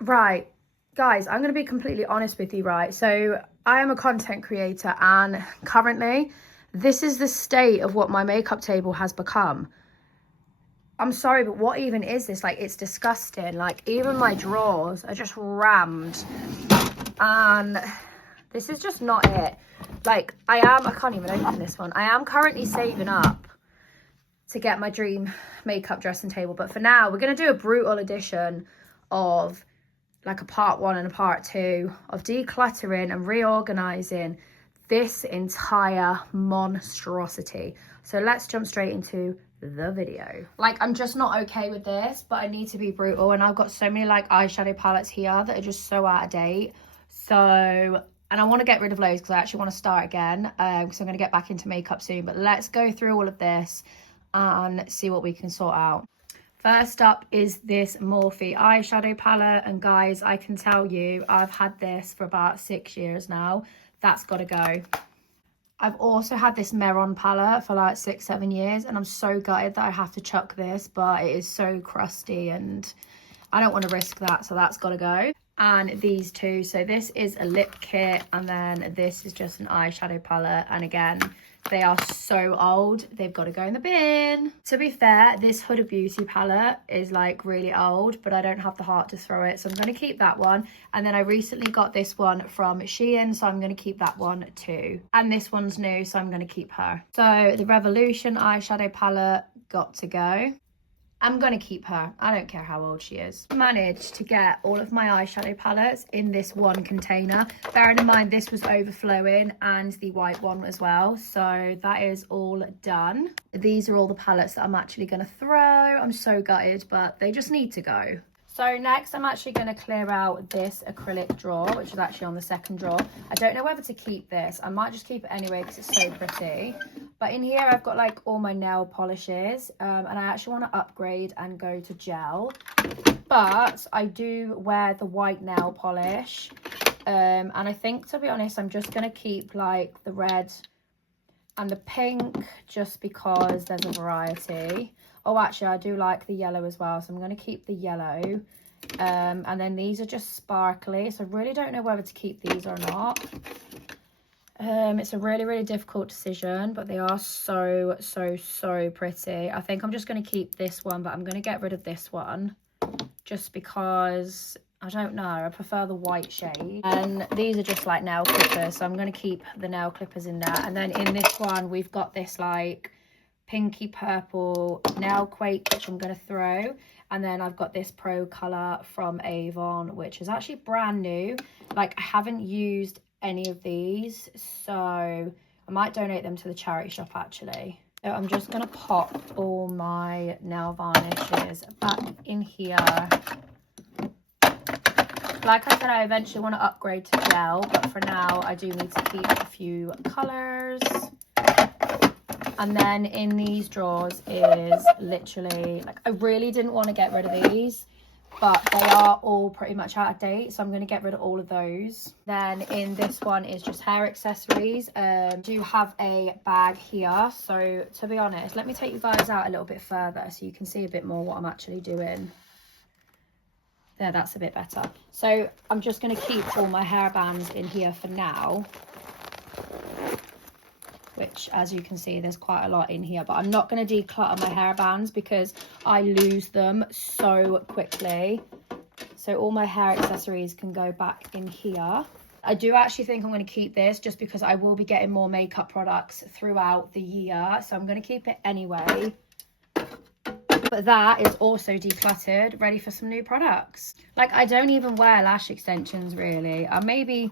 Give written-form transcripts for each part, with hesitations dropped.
Right, guys, I'm going to be completely honest with you, right? So I am a content creator, and currently this is the state of what my makeup table has become. I'm sorry, but what even is this? Like, it's disgusting. Like, even my drawers are just rammed, and this is just not it. Like, I can't even open this one. I am currently saving up to get my dream makeup dressing table, but for now we're going to do a brutal edition of like a part 1 and a part 2 of decluttering and reorganizing this entire monstrosity. So let's jump straight into the video. Like, I'm just not okay with this, but I need to be brutal, and I've got so many like eyeshadow palettes here that are just so out of date. So, and I want to get rid of loads because I actually want to start again, because I'm going to get back into makeup soon. But let's go through all of this and see what we can sort out. First up is this Morphe eyeshadow palette, and guys, I can tell you I've had this for about 6 years now. That's got to go. I've also had this Meron palette for like 6-7 years, and I'm so gutted that I have to chuck this, but it is so crusty and I don't want to risk that, so that's got to go. And these two, so this is a lip kit, and then this is just an eyeshadow palette, and again, they are so old, they've got to go in the bin. To be fair, this Huda Beauty palette is like really old, but I don't have the heart to throw it, so I'm going to keep that one. And then I recently got this one from Shein, so I'm going to keep that one too. And this one's new, so I'm going to keep her. So the Revolution eyeshadow palette, got to go. I'm going to keep her. I don't care how old she is. I managed to get all of my eyeshadow palettes in this one container. Bearing in mind this was overflowing, and the white one as well. So that is all done. These are all the palettes that I'm actually going to throw. I'm so gutted, but they just need to go. So next I'm actually going to clear out this acrylic drawer, which is actually on the second drawer. I don't know whether to keep this. I might just keep it anyway because it's so pretty. But in here I've got like all my nail polishes, and I actually want to upgrade and go to gel. But I do wear the white nail polish, and I think, to be honest, I'm just going to keep like the red and the pink just because there's a variety. Oh, actually, I do like the yellow as well, so I'm going to keep the yellow. And then these are just sparkly, so I really don't know whether to keep these or not. It's a really, really difficult decision, but they are so, so, so pretty. I think I'm just going to keep this one, but I'm going to get rid of this one just because, I don't know, I prefer the white shade. And these are just like nail clippers, so I'm going to keep the nail clippers in there. And then in this one, we've got this like pinky purple nail quake, which I'm going to throw. And then I've got this Pro Color from Avon, which is actually brand new. Like, I haven't used any of these, so I might donate them to the charity shop actually. So I'm just going to pop all my nail varnishes back in here. Like I said, I eventually want to upgrade to gel, but for now I do need to keep a few colours. And then in these drawers is literally, like, I really didn't want to get rid of these, but they are all pretty much out of date, so I'm going to get rid of all of those. Then in this one is just hair accessories. I do have a bag here, so to be honest, let me take you guys out a little bit further so you can see a bit more what I'm actually doing. There, that's a bit better. So I'm just going to keep all my hair bands in here for now, which, as you can see, there's quite a lot in here, but I'm not going to declutter my hair bands because I lose them so quickly. So all my hair accessories can go back in here. I do actually think I'm going to keep this just because I will be getting more makeup products throughout the year, so I'm going to keep it anyway. But that is also decluttered, ready for some new products. Like, I don't even wear lash extensions really. I maybe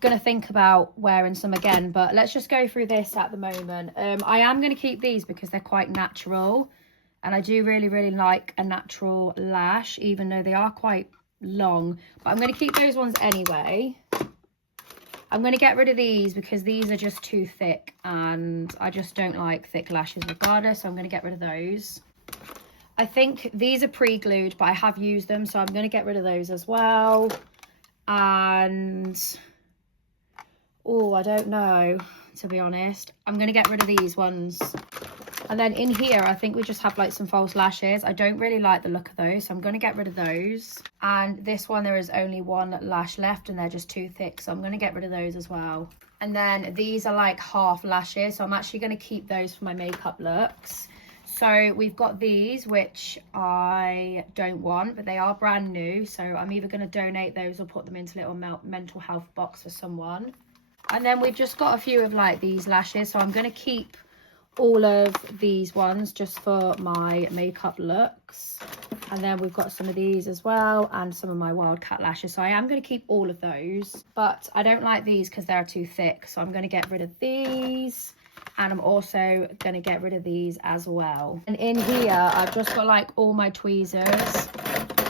gonna think about wearing some again, but let's just go through this at the moment. I am going to keep these because they're quite natural, and I do really, really like a natural lash, even though they are quite long. But I'm going to keep those ones anyway. I'm going to get rid of these because these are just too thick, and I just don't like thick lashes regardless, so I'm going to get rid of those. I think these are pre-glued, but I have used them, so I'm going to get rid of those as well. And oh, I don't know, to be honest. I'm going to get rid of these ones. And then in here, I think we just have like some false lashes. I don't really like the look of those, so I'm going to get rid of those. And this one, there is only one lash left and they're just too thick, so I'm going to get rid of those as well. And then these are like half lashes, so I'm actually going to keep those for my makeup looks. So we've got these, which I don't want, but they are brand new, so I'm either going to donate those or put them into a little mental health box for someone. And then we've just got a few of like these lashes, so I'm going to keep all of these ones just for my makeup looks. And then we've got some of these as well, and some of my Wildcat lashes, so I am going to keep all of those, but I don't like these because they're too thick, so I'm going to get rid of these. And I'm also going to get rid of these as well. And in here, I've just got like all my tweezers,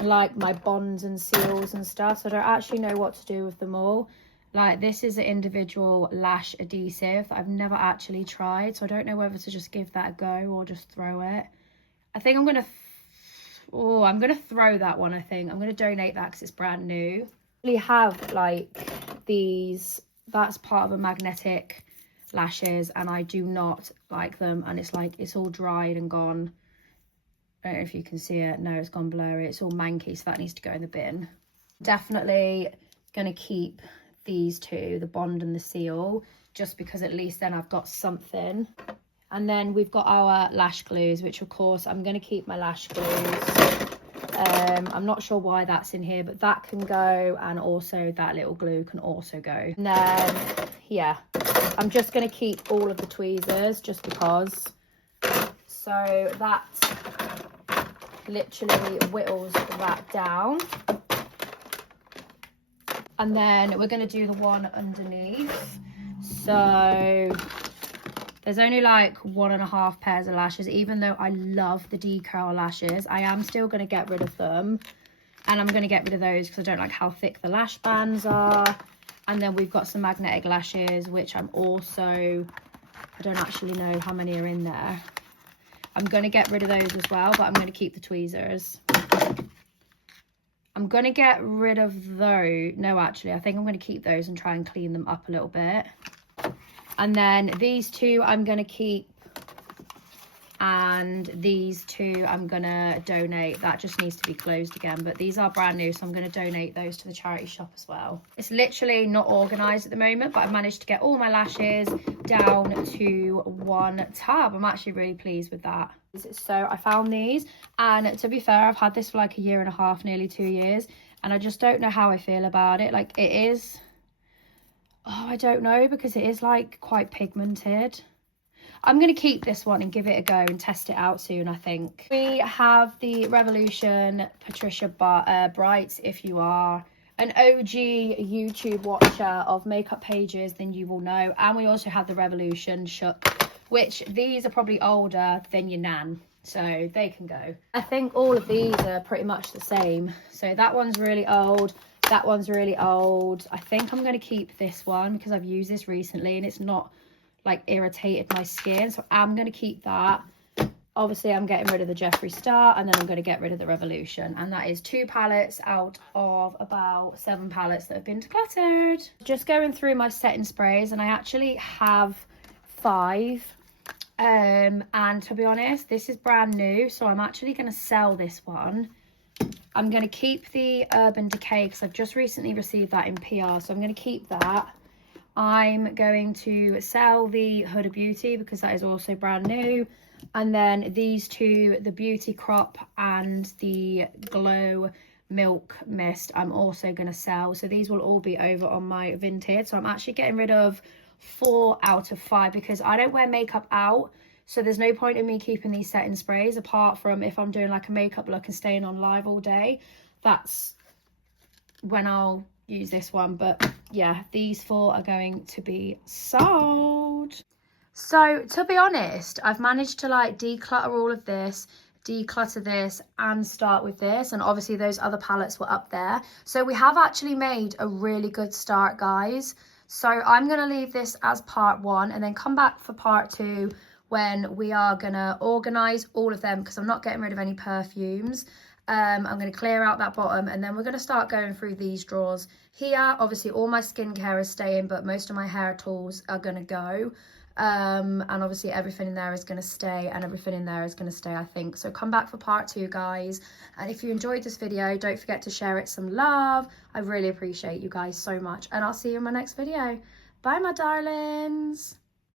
like my bonds and seals and stuff, so I don't actually know what to do with them all. Like, this is an individual lash adhesive that I've never actually tried, so I don't know whether to just give that a go or just throw it. I think I'm going to throw that one. I think I'm going to donate that because it's brand new. We have like these, that's part of a magnetic lashes, and I do not like them, and it's like it's all dried and gone. I don't know if you can see it. No, it's gone blurry. It's all manky, so that needs to go in the bin. Definitely going to keep these two, the bond and the seal, just because at least then I've got something. And then we've got our lash glues, which of course I'm going to keep my lash glues. I'm not sure why that's in here, but that can go, and also that little glue can also go. And then yeah, I'm just going to keep all of the tweezers just because. So that literally whittles that down. And then we're going to do the one underneath. So there's only like 1.5 pairs of lashes. Even though I love the decurl lashes, I am still going to get rid of them. And I'm going to get rid of those because I don't like how thick the lash bands are. And then we've got some magnetic lashes, which I'm also, I don't actually know how many are in there. I'm going to get rid of those as well, but I'm going to keep the tweezers. I'm going to get rid of those. No, actually, I think I'm going to keep those and try and clean them up a little bit. And then these two I'm going to keep. And these two I'm going to donate. That just needs to be closed again. But these are brand new, so I'm going to donate those to the charity shop as well. It's literally not organised at the moment, but I've managed to get all my lashes down to one tab. I'm actually really pleased with that. So I found these, and to be fair, I've had this for like 1.5 years, nearly 2 years, and I just don't know how I feel about it. Like, it is, oh, I don't know, because it is like quite pigmented. I'm going to keep this one and give it a go and test it out soon, I think. We have the Revolution Patricia Brights. If you are an OG YouTube watcher of makeup pages, then you will know. And we also have the Revolution Shook, which these are probably older than your nan, so they can go. I think all of these are pretty much the same. So that one's really old. That one's really old. I think I'm going to keep this one because I've used this recently and it's not like irritated my skin, so I'm going to keep that. Obviously I'm getting rid of the Jeffree Star, and then I'm going to get rid of the Revolution, and that is 2 palettes out of about 7 palettes that have been decluttered. Just going through my setting sprays, and I actually have 5, and to be honest, this is brand new, so I'm actually going to sell this one. I'm going to keep the Urban Decay because I've just recently received that in PR, so I'm going to keep that. I'm going to sell the Huda Beauty because that is also brand new. And then these two, the Beauty Crop and the Glow Milk Mist, I'm also going to sell. So these will all be over on my Vinted. So I'm actually getting rid of 4 out of 5 because I don't wear makeup out. So there's no point in me keeping these setting sprays, apart from if I'm doing like a makeup look and staying on live all day. That's when I'll use this one. But yeah, these 4 are going to be sold. So to be honest, I've managed to like declutter all of this, declutter this, and start with this, and obviously those other palettes were up there. So we have actually made a really good start, guys. So I'm going to leave this as part 1 and then come back for part 2 when we are going to organise all of them, because I'm not getting rid of any perfumes. I'm going to clear out that bottom, and then we're going to start going through these drawers. Here, obviously, all my skincare is staying, but most of my hair tools are going to go. And obviously everything in there is going to stay, and everything in there is going to stay, I think. So come back for part 2, guys. And if you enjoyed this video, don't forget to share it some love. I really appreciate you guys so much, and I'll see you in my next video. Bye, my darlings.